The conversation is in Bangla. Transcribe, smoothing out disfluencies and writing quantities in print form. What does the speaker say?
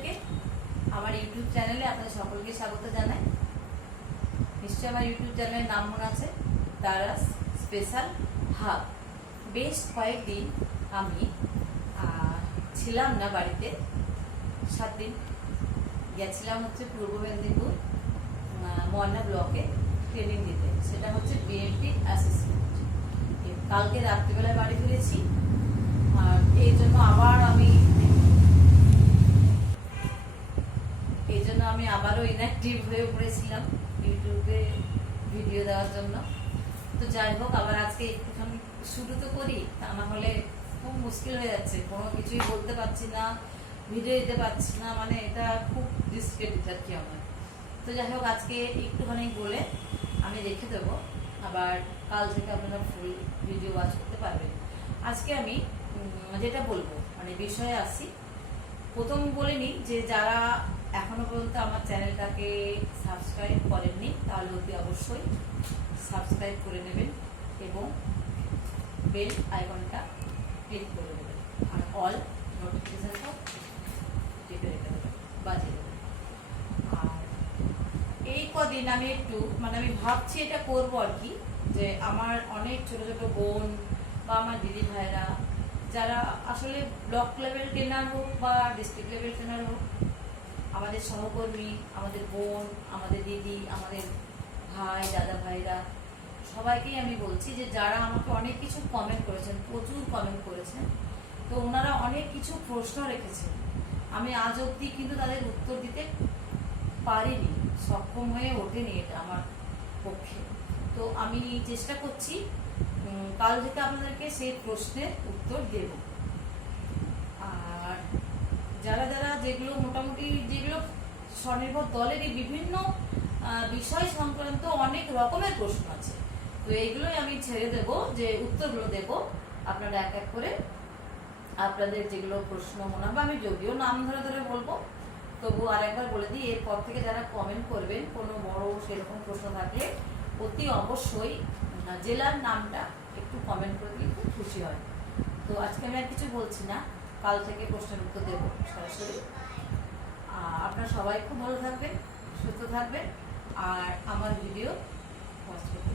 আপনাদেরকে আমার ইউটিউব চ্যানেলে আপনাদের সকলকে স্বাগত জানাই। নিশ্চয়ই আমার ইউটিউব চ্যানেলের নাম মনে আছে, তারাস স্পেশাল হাব। বেশ কয়েকদিন আমি ছিলাম না বাড়িতে, 7 দিন গেছিলাম হচ্ছে পূর্ব মেদিনীপুর ময়না ব্লকে ট্রেনিং দিতে। সেটা হচ্ছে বিএমপি অ্যাসিস্ট্যান্ট। কালকে রাত্রিবেলায় বাড়ি ফিরেছি, আর এই জন্য আবারও ইনঅ্যাক্টিভ হয়ে পড়েছিলাম ইউটিউবে ভিডিও দেওয়ার জন্য। তো যাই হোক, আবার আজকে একটুখানি শুরু তো করি, তা না হলে খুব মুশকিল হয়ে যাচ্ছে, কোনো কিছুই বলতে পারছি না, ভিডিও দিতে পারছি না, মানে এটা খুব ডিসক্রেডিট আর কি আমার। তো যাই হোক, আজকে একটুখানি বলে আমি রেখে দেবো, আবার কাল থেকে আপনারা ফুল ভিডিও ওয়াচ করতে পারবেন। আজকে আমি যেটা বলবো মানে বিষয়ে আসি। প্রথম বলে নিই যে যারা এখনো পর্যন্ত আমার চ্যানেলটাকে সাবস্ক্রাইব করেননি তাহলে অতি অবশ্যই সাবস্ক্রাইব করে নেবেন এবং বেল আইকনটা ক্লিক করে দেবেন, আর অল নোটিফিকেশনটা টিপে রেখে দেবেন, বাজিয়ে দেবেন। আর এই কদিন আমি একটু আমি ভাবছি এটা করবো আর কি, যে আমার অনেক ছোট ছোট বোন বা আমার দিদি ভাইরা যারা আসলে ব্লক লেভেল ট্রেনার হোক বা ডিস্ট্রিক্ট লেভেল ট্রেনার হোক, আমাদের সহকর্মী, আমাদের বোন, আমাদের দিদি, আমাদের ভাই, দাদা ভাইরা, সবাইকেই আমি বলছি যে যারা আমাকে অনেক কিছু কমেন্ট করেছেন, প্রচুর কমেন্ট করেছেন, তো ওনারা অনেক কিছু প্রশ্ন রেখেছেন, আমি আজ অবধি কিন্তু তাদের উত্তর দিতে পারিনি, সক্ষম হয়ে ওঠেনি এটা আমার পক্ষে। তো আমি চেষ্টা করছি কাল থেকে আপনাদেরকে সেই প্রশ্নের উত্তর দেব। আর যারা যারা যেগুলো মোটামুটি যেগুলো স্বনির্ভর দলেরই বিভিন্ন বিষয় সংক্রান্ত অনেক রকমের প্রশ্ন আছে, তো এইগুলোই আমি ছেড়ে দেব, যে উত্তরগুলো দেব। আপনারা এক এক করে আপনাদের যেগুলো প্রশ্ন মনে হবে, আমি যদিও নাম ধরে ধরে বলবো, তবু আর একবার বলে দিই, এরপর থেকে যারা কমেন্ট করবেন কোনো বড় সেরকম প্রশ্ন থাকলে অতি অবশ্যই জেলার নামটা একটু কমেন্ট করে দিলে খুব খুশি হয়। তো আজকে আমি আর কিছু বলছি না, কাল থেকে প্রশ্নের উত্তর দেবো সরাসরি। আপনারা সবাই খুব ভালো থাকবেন, সুস্থ থাকবেন, আর আমার ভিডিও ওয়াচ করতে